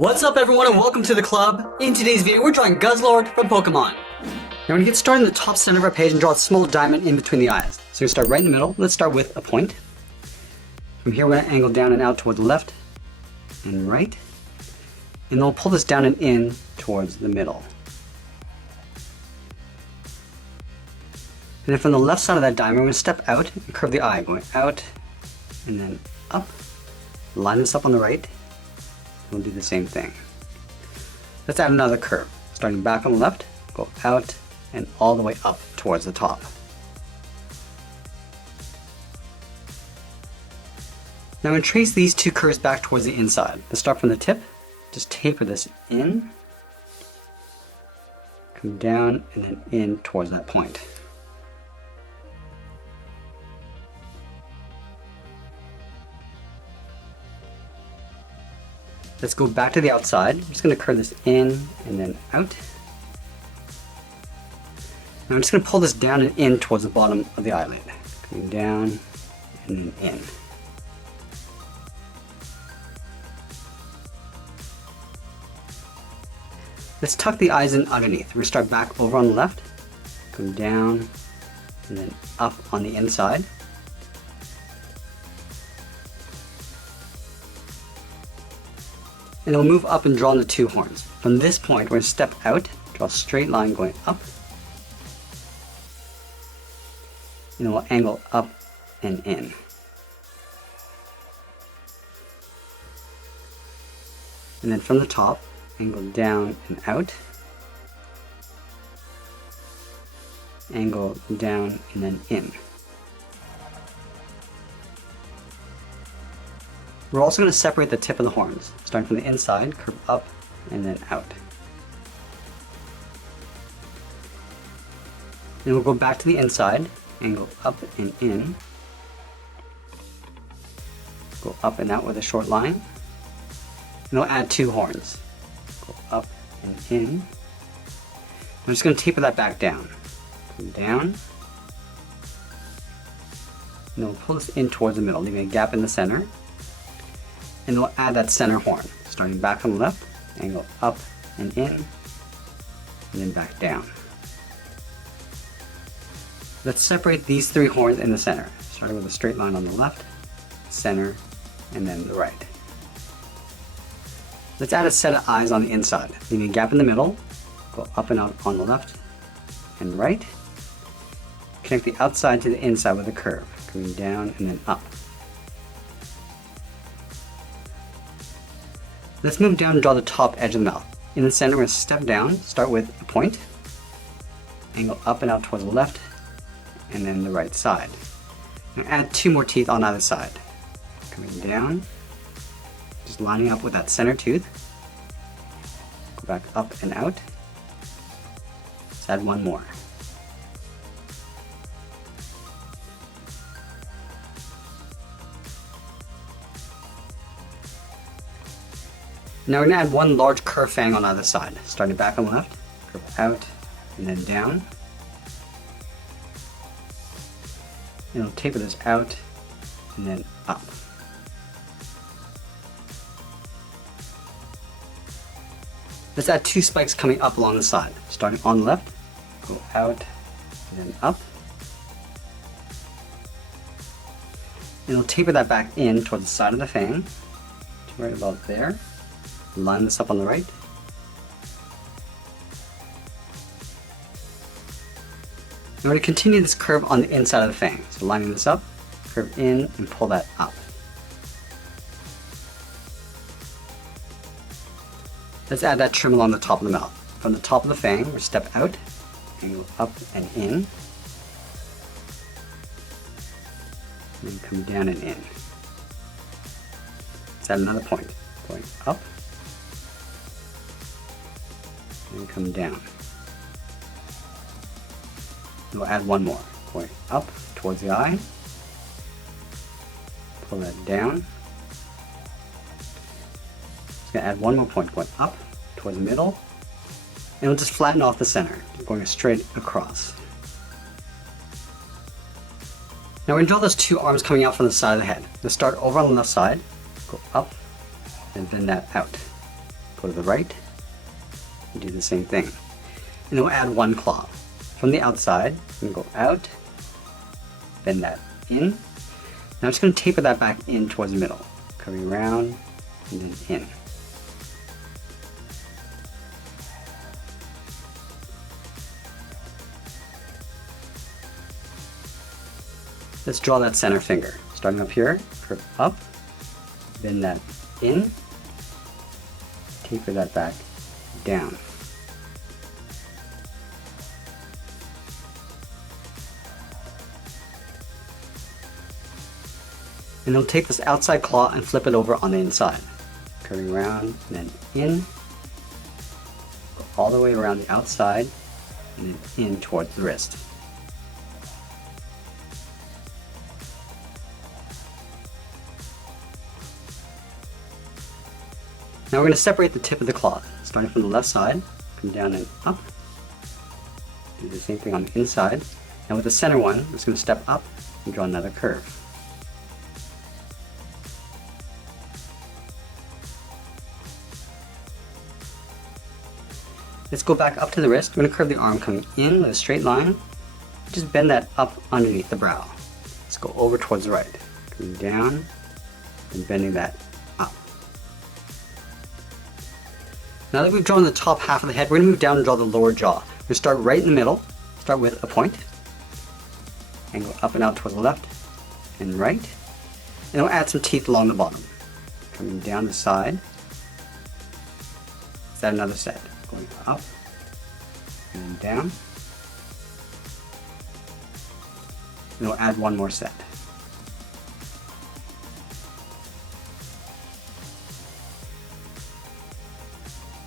What's up everyone and welcome to the club. In today's video we're drawing Guzzlord from Pokemon. Now we're going to get started in the top center of our page and draw a small diamond in between the eyes. So we're going to start right in the middle. Let's start with a point. From here we're going to angle down and out toward the left and right. And then we'll pull this down and in towards the middle. And then from the left side of that diamond we're going to step out and curve the eye, going out and then up. Line this up on the right. We'll do the same thing. Let's add another curve. Starting back on the left, go out and all the way up towards the top. Now I'm going to trace these two curves back towards the inside. Let's start from the tip. Just taper this in. Come down and then in towards that point. Let's go back to the outside. I'm just going to curve this in and then out. Now I'm just going to pull this down and in towards the bottom of the eyelid. Coming down and then in. Let's tuck the eyes in underneath. We're going to start back over on the left, come down and then up on the inside. And then we'll move up and draw in the two horns. From this point, we're going to step out, draw a straight line going up. And then we'll angle up and in. And then from the top, angle down and out. Angle down and then in. We're also going to separate the tip of the horns, starting from the inside, curve up, and then out. Then we'll go back to the inside, angle up and in, go up and out with a short line, and we'll add two horns. Go up and in. I'm just going to taper that back down. Come down, and then we'll pull this in towards the middle, leaving a gap in the center. And we'll add that center horn, starting back on the left, angle up and in, and then back down. Let's separate these three horns in the center, starting with a straight line on the left, center, and then the right. Let's add a set of eyes on the inside, leaving a gap in the middle, go up and out on the left and right. Connect the outside to the inside with a curve, coming down and then up. Let's move down and draw the top edge of the mouth. In the center, we're going to step down, start with a point, angle up and out towards the left, and then the right side. Now add two more teeth on either side. Coming down, just lining up with that center tooth. Go back up and out. Let's add one more. Now we're going to add one large curved fang on either side, starting back on the left, curve out, and then down. And we'll taper this out, and then up. Let's add two spikes coming up along the side, starting on the left, go out, and then up. And we'll taper that back in towards the side of the fang, right about there. Line this up on the right. Now we're going to continue this curve on the inside of the fang. So lining this up, curve in, and pull that up. Let's add that trim along the top of the mouth. From the top of the fang, we'll step out, angle up and in, and then come down and in. Let's add another point, going up, and come down. We'll add one more, going up towards the eye, pull that down. Just gonna add one more point, going up towards the middle, and we'll just flatten off the center, going straight across. Now we're going to draw those two arms coming out from the side of the head. Let's start over on the left side, go up, and bend that out. go to the right, and do the same thing. And then we'll add one claw. From the outside, we can go out, bend that in. Now I'm just going to taper that back in towards the middle, curving around and then in. Let's draw that center finger. Starting up here, curve up, bend that in, taper that back down. And then we'll take this outside claw and flip it over on the inside. Curving around and then in, go all the way around the outside and then in towards the wrist. Now we're going to separate the tip of the claw, starting from the left side, come down and up. Do the same thing on the inside. Now with the center one, I'm just going to step up and draw another curve. Let's go back up to the wrist. I'm going to curve the arm coming in with a straight line. Just bend that up underneath the brow. Let's go over towards the right. Coming down and bending that up. Now that we've drawn the top half of the head, we're going to move down and draw the lower jaw. We're going to start right in the middle, start with a point, and go up and out towards the left and right. And we'll add some teeth along the bottom. Coming down the side. Let's add another set. Going up and then down. And we'll add one more set.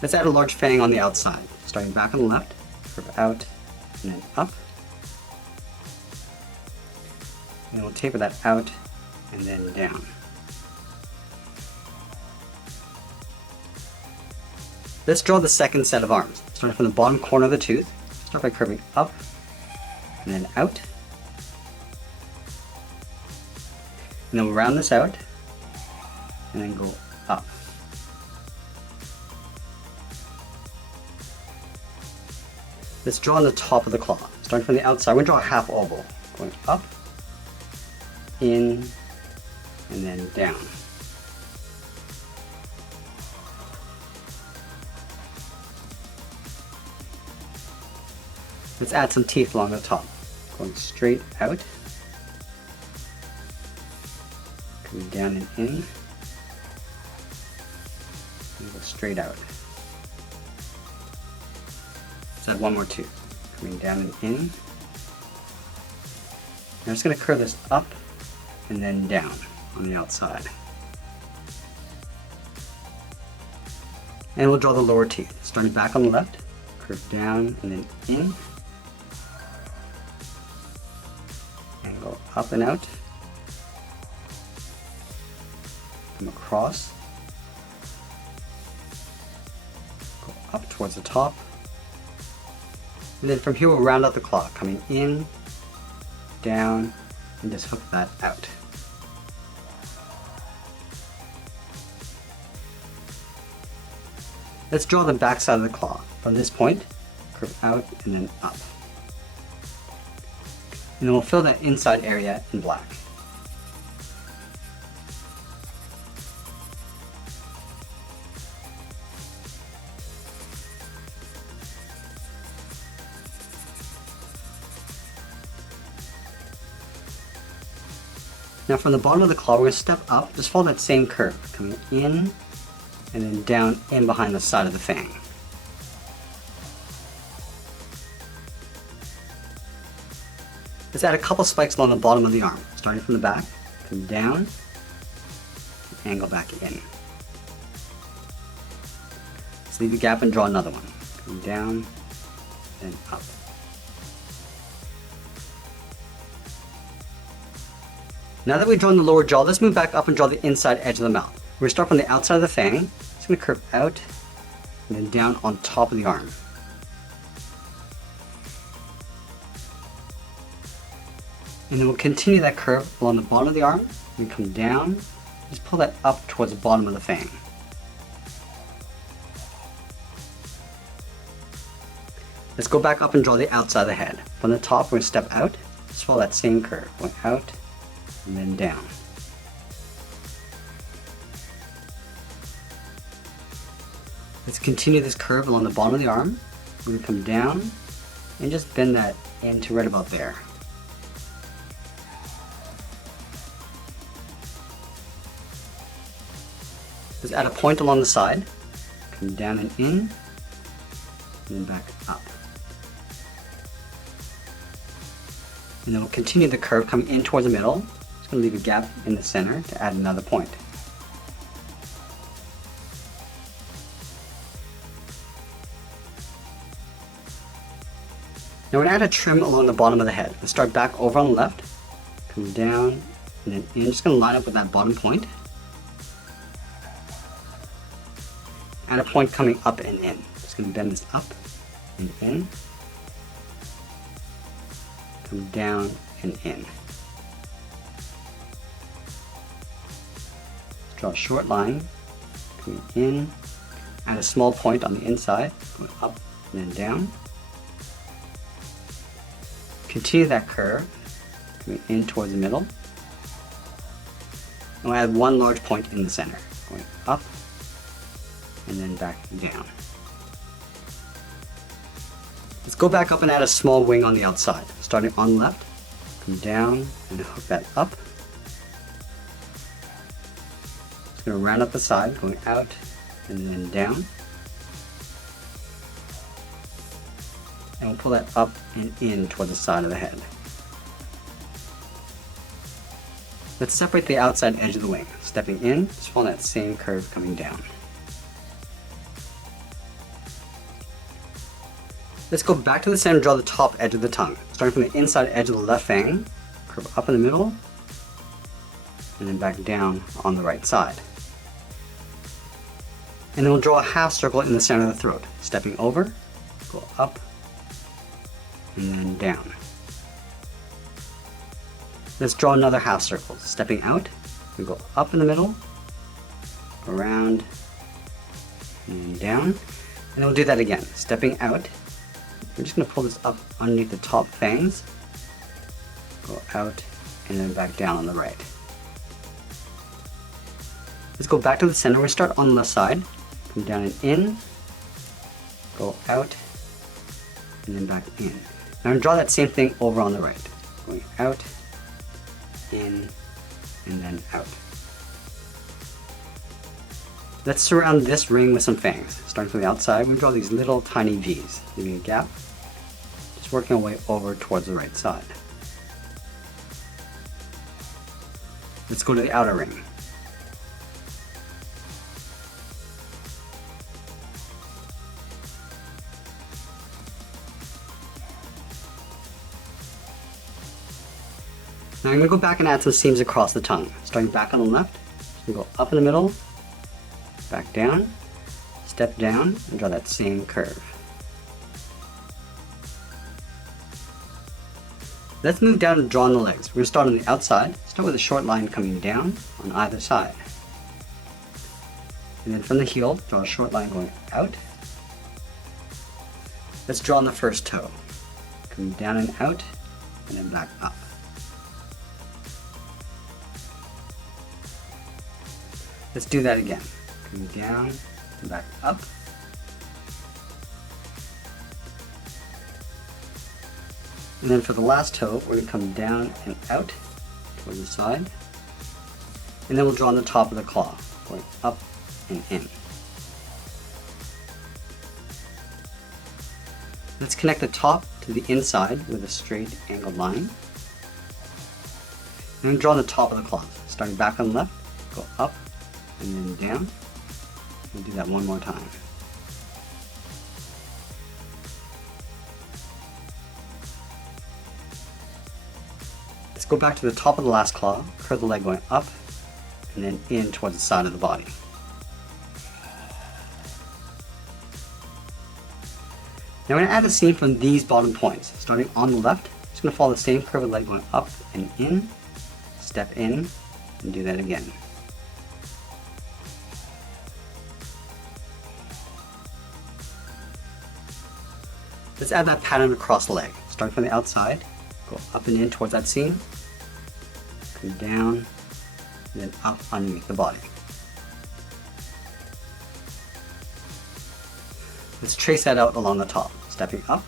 Let's add a large fang on the outside, starting back on the left, curve out, and then up. And then we'll taper that out, and then down. Let's draw the second set of arms, starting from the bottom corner of the tooth. Start by curving up, and then out. And then we'll round this out, and then go up. Let's draw on the top of the claw. Starting from the outside, we're going to draw a half oval. Going up, in, and then down. Let's add some teeth along the top. Going straight out, coming down and in, and go straight out. Let's add one more tooth. Coming down and in. I'm just going to curve this up and then down on the outside. And we'll draw the lower teeth. Starting back on the left, curve down and then in. And go up and out. Come across. Go up towards the top. And then from here we'll round out the claw, coming in, down, and just hook that out. Let's draw the back side of the claw. From this point, curve out and then up. And then we'll fill that inside area in black. Now from the bottom of the claw, we're going to step up, just follow that same curve, coming in and then down in behind the side of the fang. Let's add a couple spikes along the bottom of the arm, starting from the back, come down, and angle back in. Let's leave a gap and draw another one. Come down, then up. Now that we've drawn the lower jaw, let's move back up and draw the inside edge of the mouth. We're going to start from the outside of the fang. Just going to curve out and then down on top of the arm. And then we'll continue that curve along the bottom of the arm and come down. Just pull that up towards the bottom of the fang. Let's go back up and draw the outside of the head. From the top, we're going to step out, just follow that same curve, going out and then down. Let's continue this curve along the bottom of the arm. We're going to come down and just bend that into right about there. Let's add a point along the side, come down and in, and then back up. And then we'll continue the curve coming in towards the middle. Just going to leave a gap in the center to add another point. Now we're going to add a trim along the bottom of the head. Let's start back over on the left, come down, and then in. Just going to line up with that bottom point. Add a point coming up and in. Just going to bend this up and in. Come down and in. Draw a short line, coming in. Add a small point on the inside, going up and then down. Continue that curve, coming in towards the middle. And we'll add one large point in the center, going up and then back down. Let's go back up and add a small wing on the outside. Starting on the left, come down and hook that up. Just going to round up the side, going out and then down. And we'll pull that up and in toward the side of the head. Let's separate the outside edge of the wing. Stepping in, just follow that same curve coming down. Let's go back to the center and draw the top edge of the tongue. Starting from the inside edge of the left fang, curve up in the middle, and then back down on the right side. And then we'll draw a half circle in the center of the throat. Stepping over, go up, and then down. Let's draw another half circle. Stepping out, we go up in the middle, around, and down. And then we'll do that again. Stepping out, we're just going to pull this up underneath the top fangs, go out, and then back down on the right. Let's go back to the center. We'll start on the left side, come down and in, go out, and then back in. Now I'm going to draw that same thing over on the right, going out, in, and then out. Let's surround this ring with some fangs. Starting from the outside, we draw these little tiny V's, leaving a gap, just working our way over towards the right side. Let's go to the outer ring. Now I'm going to go back and add some seams across the tongue. Starting back on the left, we go up in the middle, back down, step down, and draw that same curve. Let's move down and draw on the legs. We're going to start on the outside, start with a short line coming down on either side. And then from the heel, draw a short line going out. Let's draw on the first toe, coming down and out, and then back up. Let's do that again. Coming down and back up. And then for the last toe, we're going to come down and out toward the side. And then we'll draw on the top of the claw, going up and in. Let's connect the top to the inside with a straight angled line. And then draw on the top of the claw. Starting back on the left, go up and then down. We'll do that one more time. Let's go back to the top of the last claw, curve the leg going up, and then in towards the side of the body. Now we're going to add a seam from these bottom points. Starting on the left, just going to follow the same curve of the leg going up and in, step in, and do that again. Let's add that pattern across the leg. Start from the outside, go up and in towards that seam, come down, and then up underneath the body. Let's trace that out along the top, stepping up,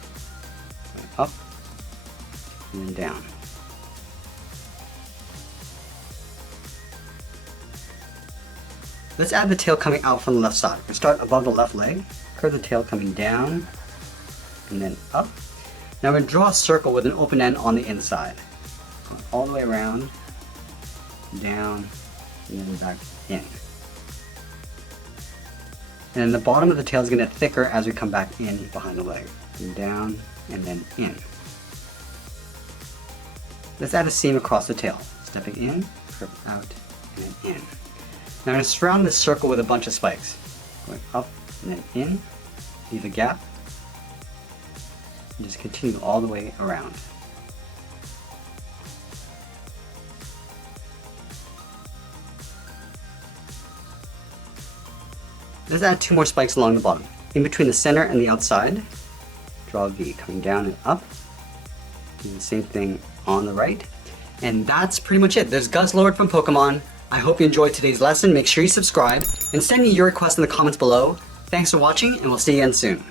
and then down. Let's add the tail coming out from the left side. We'll start above the left leg, curve the tail coming down, and then up. Now we're going to draw a circle with an open end on the inside. Going all the way around, down, and then back in. And then the bottom of the tail is going to get thicker as we come back in behind the leg. And down, and then in. Let's add a seam across the tail. Stepping in, curve out, and then in. Now I'm going to surround this circle with a bunch of spikes. Going up and then in, leave a gap, and just continue all the way around. Let's add 2 more spikes along the bottom. In between the center and the outside, draw a V coming down and up. Do the same thing on the right. And that's pretty much it. There's Guzzlord from Pokemon. I hope you enjoyed today's lesson. Make sure you subscribe and send me your requests in the comments below. Thanks for watching, and we'll see you again soon.